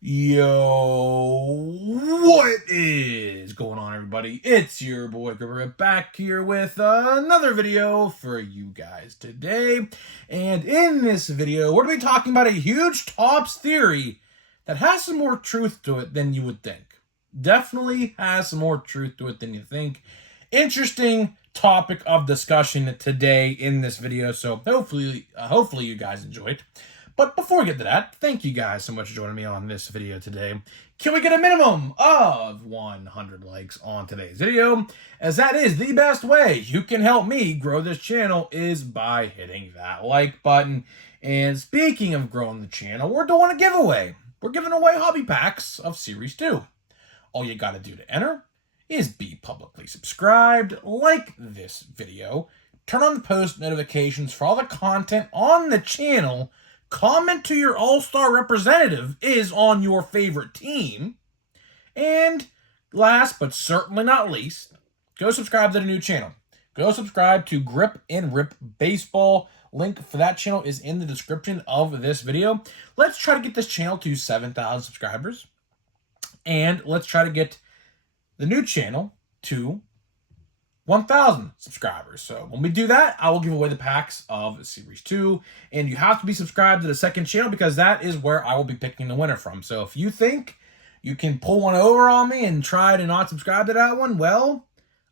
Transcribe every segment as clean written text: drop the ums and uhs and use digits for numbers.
Yo, what is going on, everybody? It's your boy Gripper back here with another video for you guys today. And in this video, we're going to be talking about a huge tops theory that has some more truth to it than you would think. Definitely has some more truth to it than you think. Interesting topic of discussion today in this video, so hopefully you guys enjoyed. But before we get to that, thank you guys so much for joining me on this video today. Can we get a minimum of 100 likes on today's video? As that is the best way you can help me grow this channel is by hitting that like button. And speaking of growing the channel, we're doing a giveaway. We're giving away hobby packs of Series 2. All you gotta do to enter is be publicly subscribed, like this video, turn on the post notifications for all the content on the channel, comment to your all-star representative is on your favorite team, and last but certainly not least, go subscribe to the new channel. Go subscribe to Grip and Rip Baseball. Link for that channel is in the description of this video. Let's try to get this channel to 7,000 subscribers, and let's try to get the new channel to 1,000 subscribers. So when we do that, I will give away the packs of Series 2. And you have to be subscribed to the second channel because that is where I will be picking the winner from. So if you think you can pull one over on me and try to not subscribe to that one, well,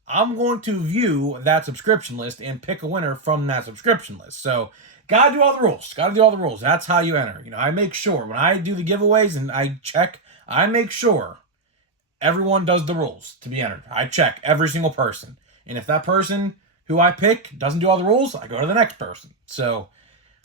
I'm going to view that subscription list and pick a winner from that subscription list. So gotta do all the rules. Gotta do all the rules. That's how you enter. You know, I make sure when I do the giveaways and I check, I make sure everyone does the rules to be entered. I check every single person. And if that person who I pick doesn't do all the rules, I go to the next person. So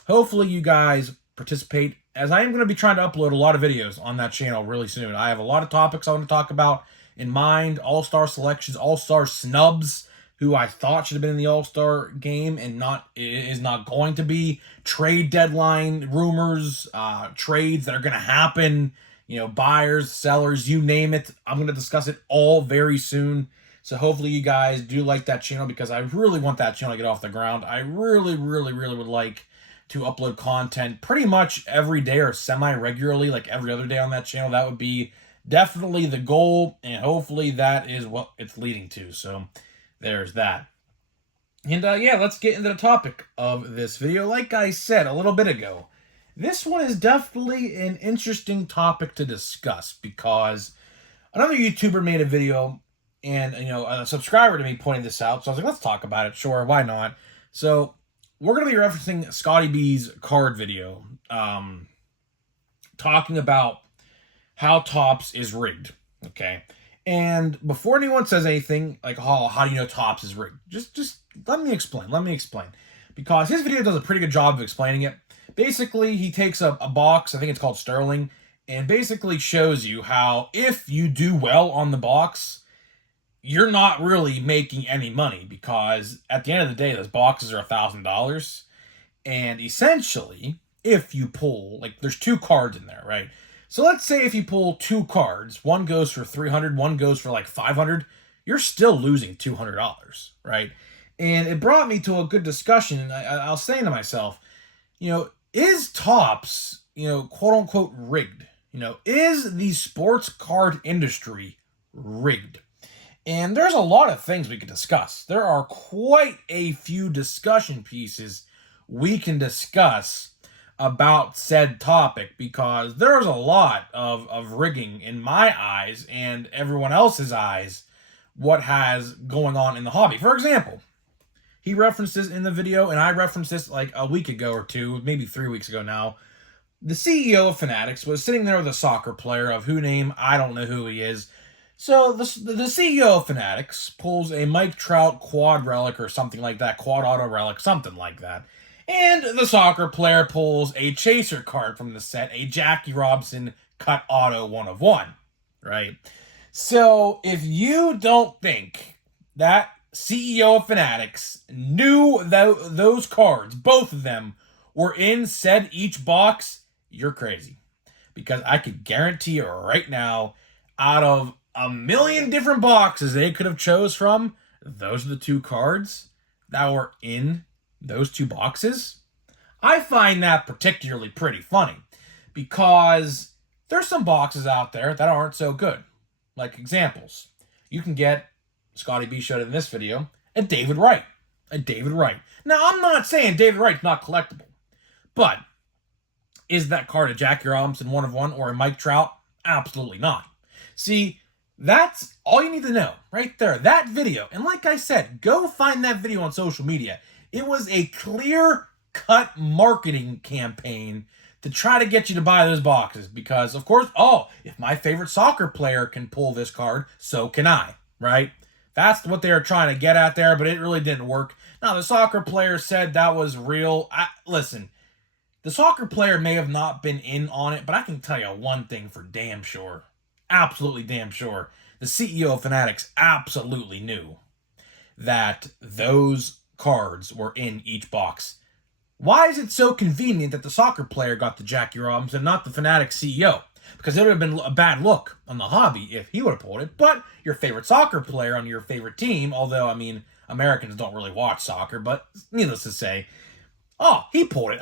hopefully you guys participate, as I am going to be trying to upload a lot of videos on that channel really soon. I have a lot of topics I want to talk about in mind. All-star selections, all-star snubs, who I thought should have been in the all-star game and is not going to be. Trade deadline rumors, trades that are going to happen, you know, buyers, sellers, you name it. I'm going to discuss it all very soon. So hopefully you guys do like that channel because I really want that channel to get off the ground. I really would like to upload content pretty much every day or semi-regularly, like every other day on that channel. That would be definitely the goal, and hopefully that is what it's leading to. So there's that. And yeah, let's get into the topic of this video. Like I said a little bit ago, this one is definitely an interesting topic to discuss because another YouTuber made a video, and, you know, a subscriber to me pointed this out. So I was like, let's talk about it. Sure, why not? So we're going to be referencing Scotty B's card video, talking about how Topps is rigged, okay? And before anyone says anything, like, oh, how do you know Topps is rigged? Just let me explain. Because his video does a pretty good job of explaining it. Basically, he takes a box, I think it's called Sterling, and basically shows you how if you do well on the box, you're not really making any money because at the end of the day, those boxes are $1,000. And essentially, if you pull, like, there's two cards in there, right? So let's say if you pull two cards, one goes for 300, one goes for like 500, you're still losing $200, right? And it brought me to a good discussion. And I was saying to myself, you know, is Topps, you know, quote unquote rigged? You know, is the sports card industry rigged? And there's a lot of things we could discuss. There are quite a few discussion pieces we can discuss about said topic because there's a lot of rigging in my eyes and everyone else's eyes what has going on in the hobby. For example, he referenced this in the video, and I referenced this like a week ago or two, maybe 3 weeks ago now. The CEO of Fanatics was sitting there with a soccer player of who name, I don't know who he is. So the CEO of Fanatics pulls a Mike Trout quad relic or something like that, quad auto relic, something like that. And the soccer player pulls a chaser card from the set, a Jackie Robinson cut auto 1/1, right? So if you don't think that CEO of Fanatics knew that those cards, both of them, were in said each box, you're crazy. Because I could guarantee you right now, out of a million different boxes they could have chose from, those are the two cards that were in those two boxes. I find that particularly pretty funny because there's some boxes out there that aren't so good. Like examples, you can get, Scotty B showed it in this video, a David Wright. A David Wright. Now, I'm not saying David Wright's not collectible, but is that card a Jackie Robinson 1/1 or a Mike Trout? Absolutely not. See, that's all you need to know right there. That video, and like I said, go find that video on social media. It was a clear-cut marketing campaign to try to get you to buy those boxes because, of course, if my favorite soccer player can pull this card, so can I, right? That's what they were trying to get at there, but it really didn't work. Now, the soccer player said that was real. Listen, the soccer player may have not been in on it, but I can tell you one thing for damn sure. Absolutely damn sure. The CEO of Fanatics absolutely knew that those cards were in each box. Why is it so convenient that the soccer player got the Jackie Robinson, not the Fanatics CEO? Because it would have been a bad look on the hobby if he would have pulled it. But your favorite soccer player on your favorite team, although, I mean, Americans don't really watch soccer, but needless to say, he pulled it.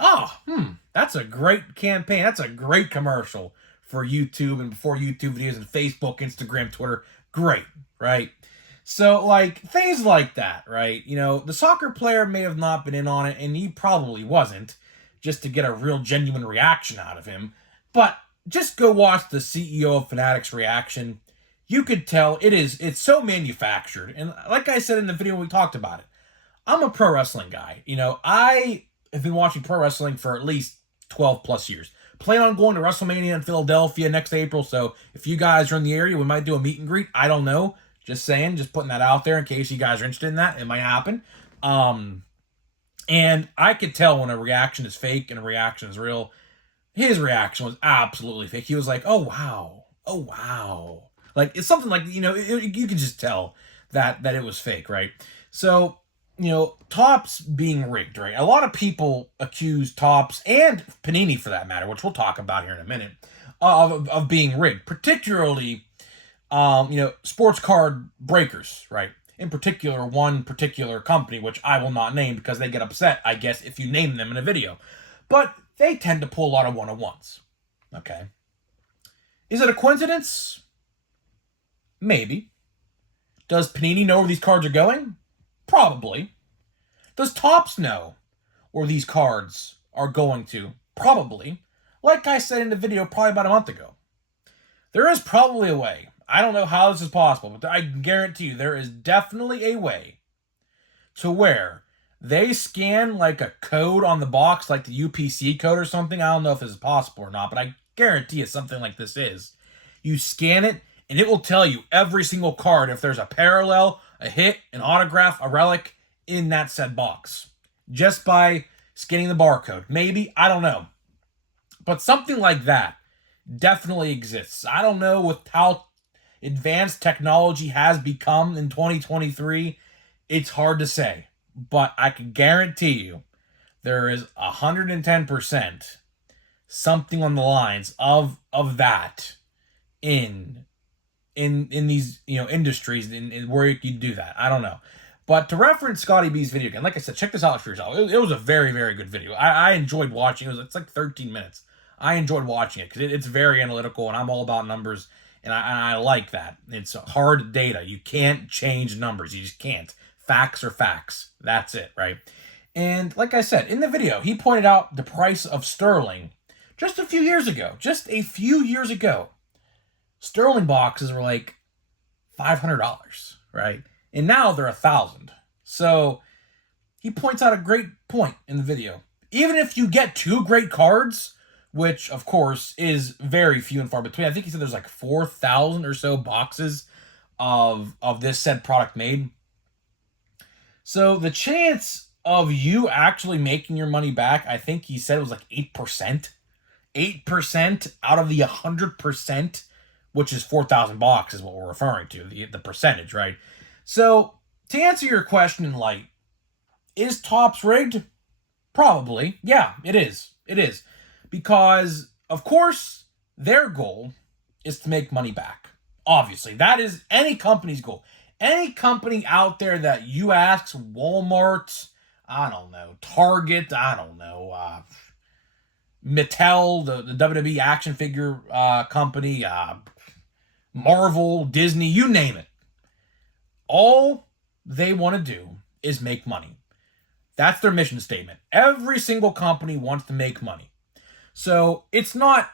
That's a great campaign. That's a great commercial for YouTube and for YouTube videos and Facebook, Instagram, Twitter. Great, right? So, like, things like that, right? You know, the soccer player may have not been in on it, and he probably wasn't, just to get a real genuine reaction out of him. But just go watch the CEO of Fanatics reaction. You could tell it's so manufactured. And like I said in the video when we talked about it, I'm a pro wrestling guy. You know, I have been watching pro wrestling for at least 12 plus years. Plan on going to WrestleMania in Philadelphia next April, so if you guys are in the area, we might do a meet and greet. I don't know. Just saying, just putting that out there in case you guys are interested in that. It might happen. And I could tell when a reaction is fake and a reaction is real. His reaction was absolutely fake. He was like, oh, wow. Oh, wow. Like, it's something like, you know, you could just tell that it was fake, right? So, you know, Topps being rigged, right? A lot of people accuse Topps and Panini, for that matter, which we'll talk about here in a minute, of being rigged, particularly sports card breakers, right? In particular, one particular company, which I will not name because they get upset, I guess, if you name them in a video. But they tend to pull a lot of one-on-ones, okay? Is it a coincidence? Maybe. Does Panini know where these cards are going? Probably. Does Topps know where these cards are going to? Probably. Like I said in the video probably about a month ago. There is probably a way. I don't know how this is possible, but I guarantee you there is definitely a way to where they scan like a code on the box, like the UPC code or something. I don't know if this is possible or not, but I guarantee it's something like this is. You scan it, and it will tell you every single card if there's a parallel, a hit, an autograph, a relic in that said box. Just by scanning the barcode. Maybe, I don't know. But something like that definitely exists. I don't know with how advanced technology has become in 2023. It's hard to say. But I can guarantee you there is 110% something on the lines of that in these industries in where you can do that. I don't know. But to reference Scotty B's video again, like I said, check this out for yourself. It was a very, very good video. I enjoyed watching it. It's like 13 minutes. I enjoyed watching it because it's very analytical, and I'm all about numbers, and I like that. It's hard data. You can't change numbers. You just can't. Facts are facts. That's it, right? And like I said, in the video, he pointed out the price of sterling just a few years ago. Sterling boxes were like $500, right? And now they're $1,000. So he points out a great point in the video. Even if you get two great cards, which of course is very few and far between. I think he said there's like 4,000 or so boxes of this said product made. So the chance of you actually making your money back, I think he said it was like 8%. 8% out of the 100%, which is 4,000 boxes is what we're referring to, the percentage, right? So to answer your question in light, is Topps rigged? Probably. Yeah, it is. It is. Because, of course, their goal is to make money back. Obviously, that is any company's goal. Any company out there that you ask, Walmart, I don't know, Target, I don't know, Mattel, the WWE action figure company, Marvel, Disney, you name it. All they want to do is make money. That's their mission statement. Every single company wants to make money. So it's not,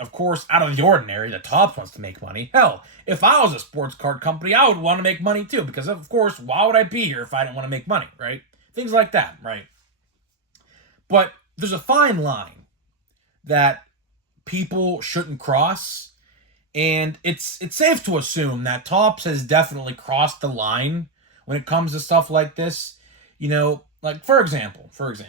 of course, out of the ordinary that Topps wants to make money. Hell, if I was a sports card company, I would want to make money too, because of course, why would I be here if I didn't want to make money, right? Things like that, right? But there's a fine line that people shouldn't cross, and it's safe to assume that Topps has definitely crossed the line when it comes to stuff like this. You know, like for example, perfect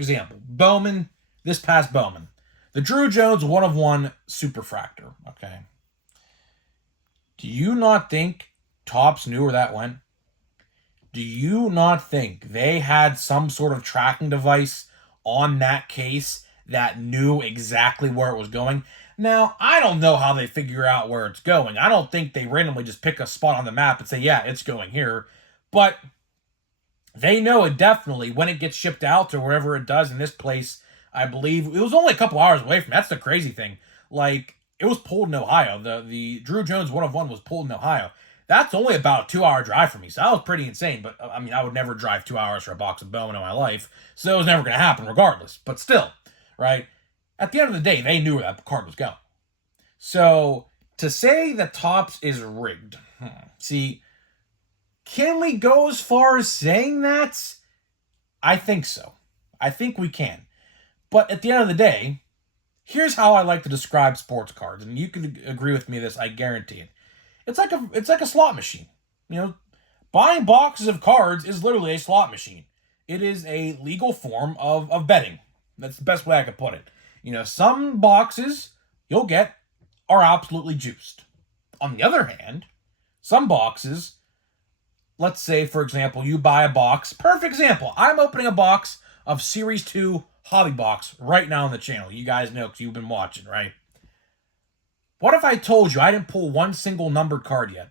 example, Bowman, this past Bowman, the Drew Jones 1/1 Superfractor, okay? Do you not think Topps knew where that went? Do you not think they had some sort of tracking device on that case that knew exactly where it was going? Now, I don't know how they figure out where it's going. I don't think they randomly just pick a spot on the map and say, yeah, it's going here. But they know it definitely when it gets shipped out to wherever it does. In this place, I believe it was only a couple hours away from me. That's the crazy thing. Like, it was pulled in Ohio. The Drew Jones 1/1 was pulled in Ohio. That's only about a 2-hour drive for me. So that was pretty insane. But I mean, I would never drive 2 hours for a box of Bowman in my life. So it was never going to happen regardless. But still, right? At the end of the day, they knew where that card was going. So to say that Topps is rigged, see, can we go as far as saying that? I think so. I think we can. But at the end of the day, here's how I like to describe sports cards, and you can agree with me this, I guarantee it. It's like a slot machine. You know, buying boxes of cards is literally a slot machine. It is a legal form of betting. That's the best way I could put it. You know, some boxes you'll get are absolutely juiced. On the other hand, some boxes, let's say, for example, you buy a box. Perfect example. I'm opening a box of Series 2 Hobby Box right now on the channel. You guys know because you've been watching, right? What if I told you I didn't pull one single numbered card yet?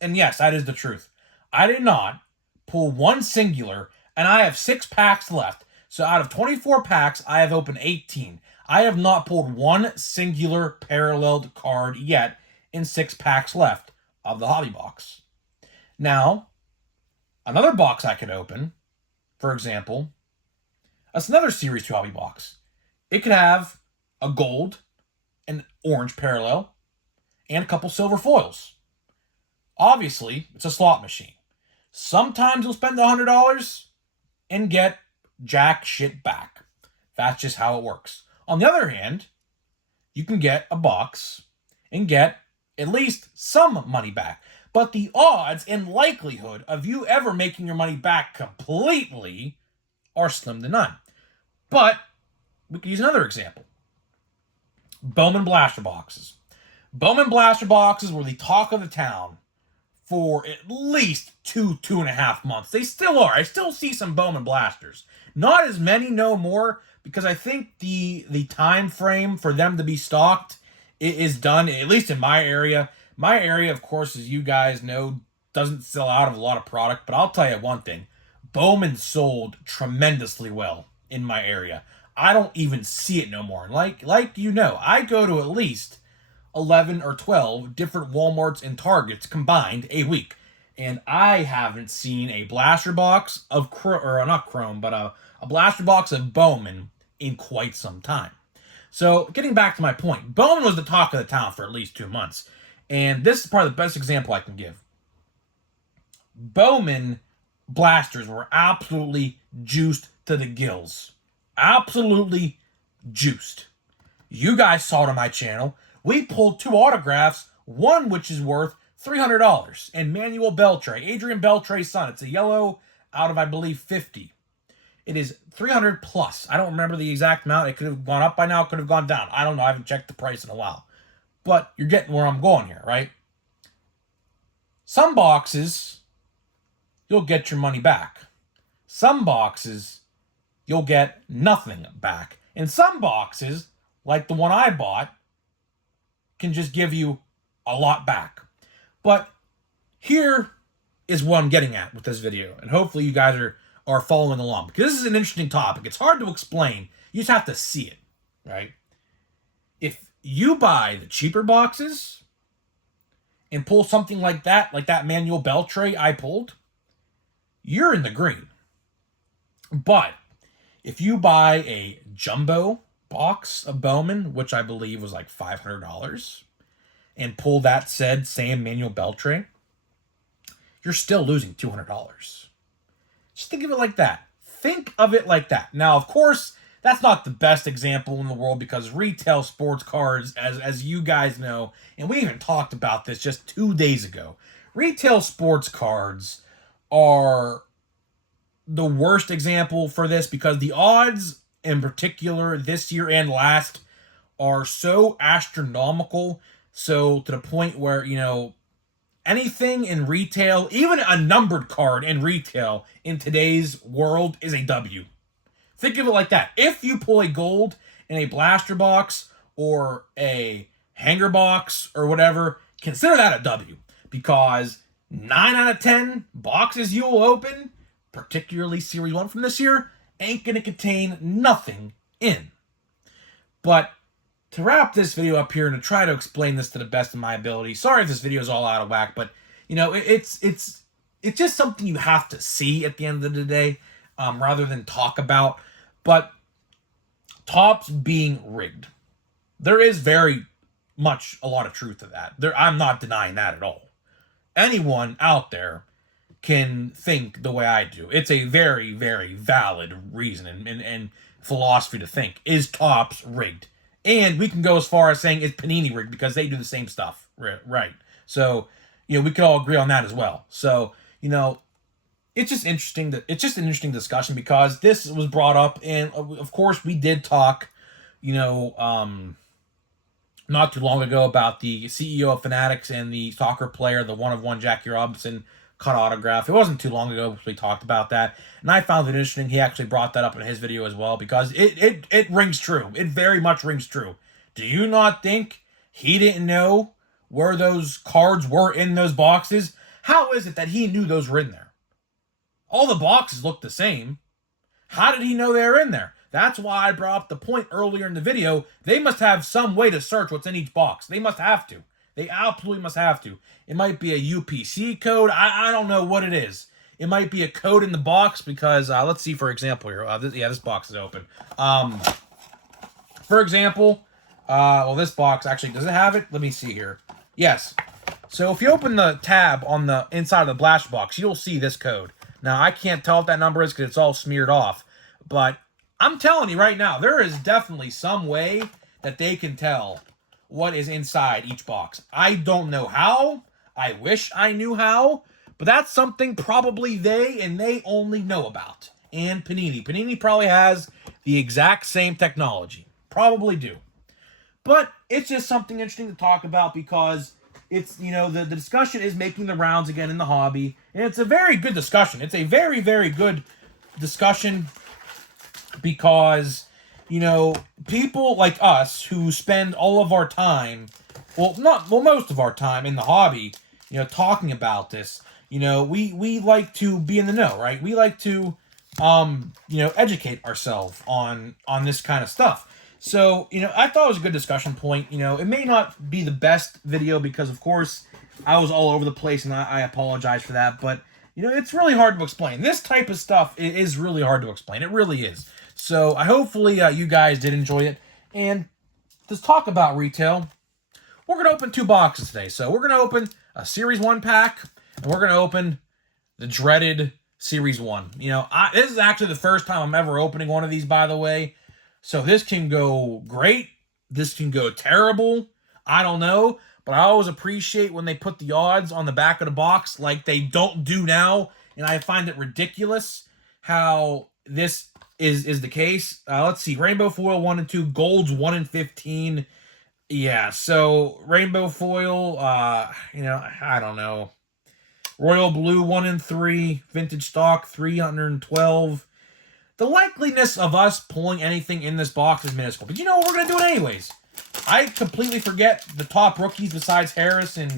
And yes, that is the truth. I did not pull one singular, and I have 6 packs left. So out of 24 packs, I have opened 18. I have not pulled one singular paralleled card yet in 6 packs left of the Hobby Box. Now, another box I could open, for example, that's another Series 2 Hobby Box. It could have a gold, an orange parallel, and a couple silver foils. Obviously, it's a slot machine. Sometimes you'll spend $100 and get jack shit back. That's just how it works. On the other hand, you can get a box and get at least some money back. But the odds and likelihood of you ever making your money back completely are slim to none. But we could use another example. Bowman Blaster Boxes. Bowman Blaster Boxes were the talk of the town for at least 2.5 months. They still are. I still see some Bowman Blasters. Not as many, no more, because I think the time frame for them to be stocked is done, at least in my area. My area, of course, as you guys know, doesn't sell out of a lot of product, but I'll tell you one thing. Bowman sold tremendously well in my area. I don't even see it no more. Like you know, I go to at least 11 or 12 different Walmarts and Targets combined a week. And I haven't seen a blaster box of a blaster box of Bowman in quite some time. So getting back to my point, Bowman was the talk of the town for at least 2 months. And this is probably the best example I can give. Bowman blasters were absolutely juiced to the gills. Absolutely juiced. You guys saw it on my channel. We pulled 2 autographs, one which is worth $300. And Manuel Beltre, Adrian Beltre's son. It's a yellow out of, I believe, 50. It is 300 plus. I don't remember the exact amount. It could have gone up by now. It could have gone down. I don't know. I haven't checked the price in a while. But you're getting where I'm going here, right? Some boxes, you'll get your money back. Some boxes, you'll get nothing back. And some boxes, like the one I bought, can just give you a lot back. But here is what I'm getting at with this video. And hopefully you guys are following along, because this is an interesting topic. It's hard to explain. You just have to see it, right? If you buy the cheaper boxes and pull something like that Manuel Beltre I pulled, you're in the green. But if you buy a jumbo box of Bowman, which I believe was like $500, and pull that said same Manuel Beltre, you're still losing $200. Just think of it like that. Think of it like that. Now, of course, that's not the best example in the world, because retail sports cards, as you guys know, and we even talked about this just 2 days ago, retail sports cards are the worst example for this, because the odds in particular this year and last are so astronomical, so to the point where, you know, anything in retail, even a numbered card in retail in today's world, is a W. Think of it like that. If you pull a gold in a blaster box or a hanger box or whatever, consider that a W, because 9 out of 10 boxes you will open, particularly Series 1 from this year, ain't going to contain nothing in. But to wrap this video up here and to try to explain this to the best of my ability, sorry if this video is all out of whack, but, you know, it's just something you have to see at the end of the day, rather than talk about. But Topps being rigged, there is very much a lot of truth to that. I'm not denying that at all. Anyone out there can think the way I do. It's a very, very valid reason and philosophy to think. Is Topps rigged? And we can go as far as saying it's Panini rigged, because they do the same stuff, right? So, you know, we could all agree on that as well. So, you know, it's just interesting. It's just an interesting discussion, because this was brought up, and of course we did talk, you know, not too long ago about the CEO of Fanatics and the soccer player, the one-of-one Jackie Robinson cut autograph. It wasn't too long ago we talked about that, and I found it interesting. He actually brought that up in his video as well, because it rings true. It very much rings true. Do you not think he didn't know where those cards were in those boxes? How is it that he knew those were in there? All the boxes look the same. How did he know they were in there? That's why I brought up the point earlier in the video. They must have some way to search what's in each box. They must have to. They absolutely must have to. It might be a UPC code. I don't know what it is. It might be a code in the box, because let's see, for example here. This box is open. For example, well, this box actually, does it have it? Let me see here. Yes. So if you open the tab on the inside of the blaster box, you'll see this code. Now, I can't tell what that number is because it's all smeared off. But I'm telling you right now, there is definitely some way that they can tell what is inside each box. I don't know how. I wish I knew how. But that's something probably they only know about. And Panini. Panini probably has the exact same technology. Probably do. But it's just something interesting to talk about, because it's, you know, the discussion is making the rounds again in the hobby. And it's a very good discussion. It's a very, very good discussion, because, you know, people like us who spend all of our time, most of our time in the hobby, you know, talking about this, you know, we like to be in the know, right? We like to, you know, educate ourselves on this kind of stuff. So, you know, I thought it was a good discussion point. You know, it may not be the best video, because, of course, I was all over the place, and I apologize for that. But, you know, it's really hard to explain. This type of stuff is really hard to explain. It really is. So, hopefully you guys did enjoy it. And to talk about retail, we're going to open 2 boxes today. So, we're going to open a Series 1 pack, and we're going to open the dreaded Series 1. You know, this is actually the first time I'm ever opening one of these, by the way. So this can go great. This can go terrible. I don't know. But I always appreciate when they put the odds on the back of the box like they don't do now. And I find it ridiculous how this is the case. Let's see. Rainbow Foil 1 and 2. Golds 1 and 15. Yeah, so Rainbow Foil, you know, I don't know. Royal Blue 1 and 3. Vintage Stock 312. The likeliness of us pulling anything in this box is minuscule. But you know what? We're going to do it anyways. I completely forget the top rookies besides Harris and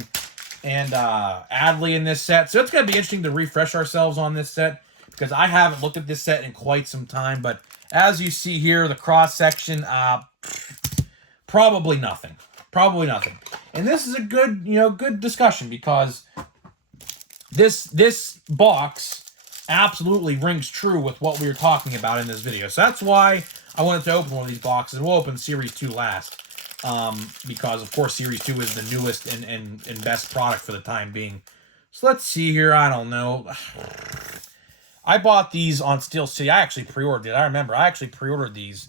Adley in this set. So it's going to be interesting to refresh ourselves on this set, because I haven't looked at this set in quite some time. But as you see here, the cross section, probably nothing. Probably nothing. And this is a good, good discussion, because this box absolutely rings true with what we were talking about in this video. So that's why I wanted to open one of these boxes. We'll open Series 2 last. Because, of course, Series 2 is the newest and best product for the time being. So let's see here. I don't know. I bought these on Steel City. I actually pre-ordered it. I remember. I actually pre-ordered these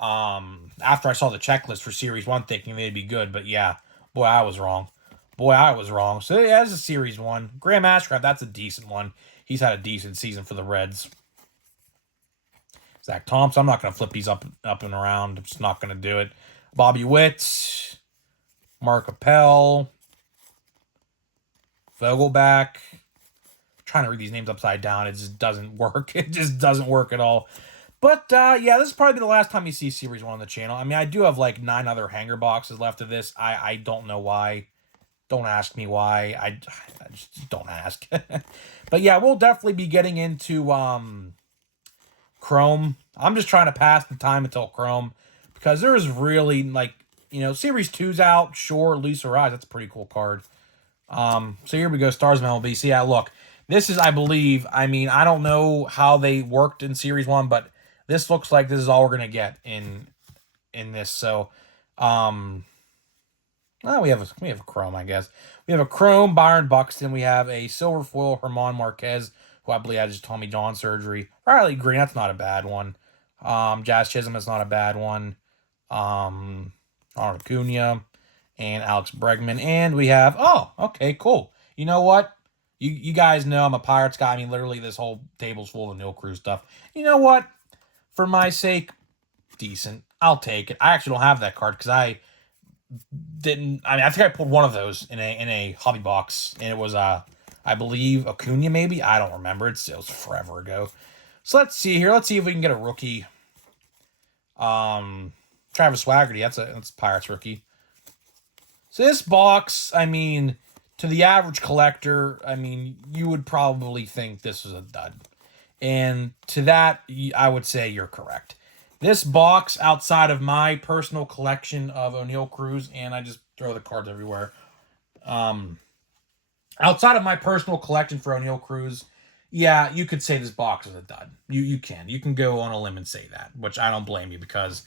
after I saw the checklist for Series 1, thinking they'd be good. But, yeah, boy, I was wrong. Boy, I was wrong. So, yeah, this is a Series 1. Graham Ashcraft, that's a decent one. He's had a decent season for the Reds. Zach Thompson. I'm not going to flip these up and around. I'm just not going to do it. Bobby Witt, Mark Appel, Vogelback. I'm trying to read these names upside down. It just doesn't work. It just doesn't work at all. But, yeah, this is probably the last time you see Series 1 on the channel. I mean, I do have, like, 9 other hanger boxes left of this. I don't know why. Don't ask me why. I just don't ask. But, yeah, we'll definitely be getting into Chrome. I'm just trying to pass the time until Chrome. Because there is really, like, Series 2's out. Sure, Lisa Rise. That's a pretty cool card. So here we go. Stars of MLB. So, yeah, look. This is, I believe, I mean, I don't know how they worked in Series 1, but this looks like this is all we're going to get in this. So, well, we have a Chrome, I guess. We have a Chrome Byron Buxton. We have a Silver Foil Herman Marquez, who I believe had just Tommy John surgery. Riley Green, that's not a bad one. Jazz Chisholm is not a bad one. Arnold Acuna and Alex Bregman. And we have, oh, okay, cool. You know what? You guys know I'm a Pirates guy. I mean, literally this whole table's full of Oneil Cruz stuff. You know what? For my sake, decent. I'll take it. I actually don't have that card because I think I pulled one of those in a hobby box, and it was, I believe, Acuna maybe? I don't remember. It was forever ago. So let's see here. Let's see if we can get a rookie. Travis Swaggerty, that's a Pirates rookie. So this box, I mean, to the average collector, I mean, you would probably think this is a dud. And to that, I would say you're correct. This box, outside of my personal collection of Oneil Cruz, and I just throw the cards everywhere. Outside of my personal collection for Oneil Cruz, yeah, you could say this box is a dud. You can. You can go on a limb and say that, which I don't blame you, because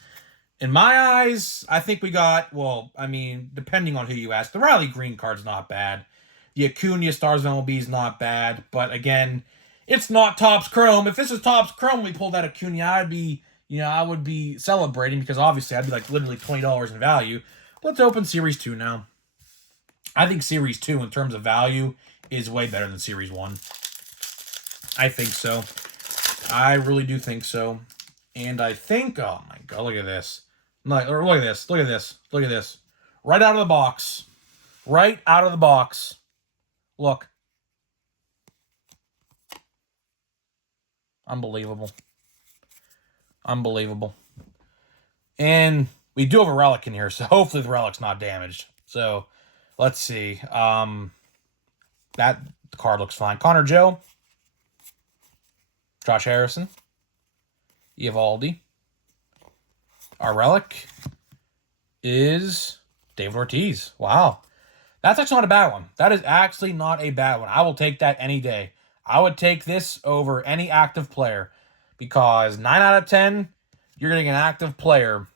in my eyes, I think we got, well, I mean, depending on who you ask, the Riley Green card's not bad. The Acuna Stars of MLB is not bad, but again, it's not Topps Chrome. If this was Topps Chrome, we pulled out Acuna, I'd be, I would be celebrating, because obviously I'd be like literally $20 in value. Let's open Series 2 now. I think Series 2, in terms of value, is way better than Series 1. I think so. I really do think so. And I think, oh my God, look at this. Look at this. Look at this. Look at this. Right out of the box. Right out of the box. Look. Unbelievable. Unbelievable. And we do have a relic in here, so hopefully the relic's not damaged. So, let's see. That card looks fine. Connor Joe. Josh Harrison. Eovaldi. Our relic is David Ortiz. Wow. That's actually not a bad one. That is actually not a bad one. I will take that any day. I would take this over any active player, because 9 out of 10, you're getting an active player.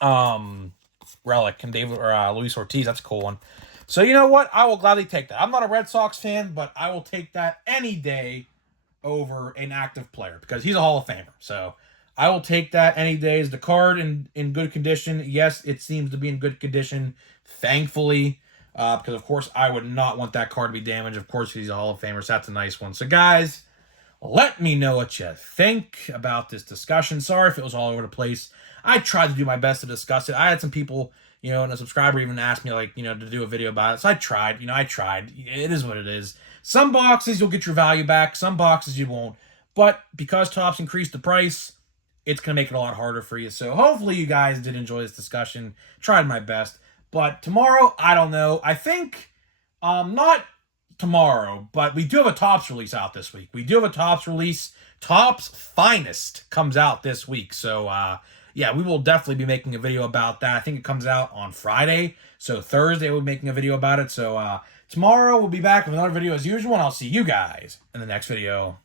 Relic and David or Luis Ortiz. That's a cool one. So you know what? I will gladly take that. I'm not a Red Sox fan, but I will take that any day over an active player, because he's a Hall of Famer. So I will take that any day. Is the card in good condition? Yes, it seems to be in good condition, thankfully, because, of course, I would not want that card to be damaged. Of course, he's a Hall of Famer, so that's a nice one. So, guys, let me know what you think about this discussion. Sorry if it was all over the place. I tried to do my best to discuss it. I had some people, and a subscriber even asked me, to do a video about it. So I tried. I tried. It is what it is. Some boxes you'll get your value back. Some boxes you won't. But because Topps increased the price, it's going to make it a lot harder for you. So hopefully you guys did enjoy this discussion. Tried my best. But tomorrow, I don't know. I think not tomorrow, but we do have a Topps release out this week. We do have a Topps release. Topps Finest comes out this week. So, yeah, we will definitely be making a video about that. I think it comes out on Friday. So Thursday we'll be making a video about it. So tomorrow we'll be back with another video as usual, and I'll see you guys in the next video.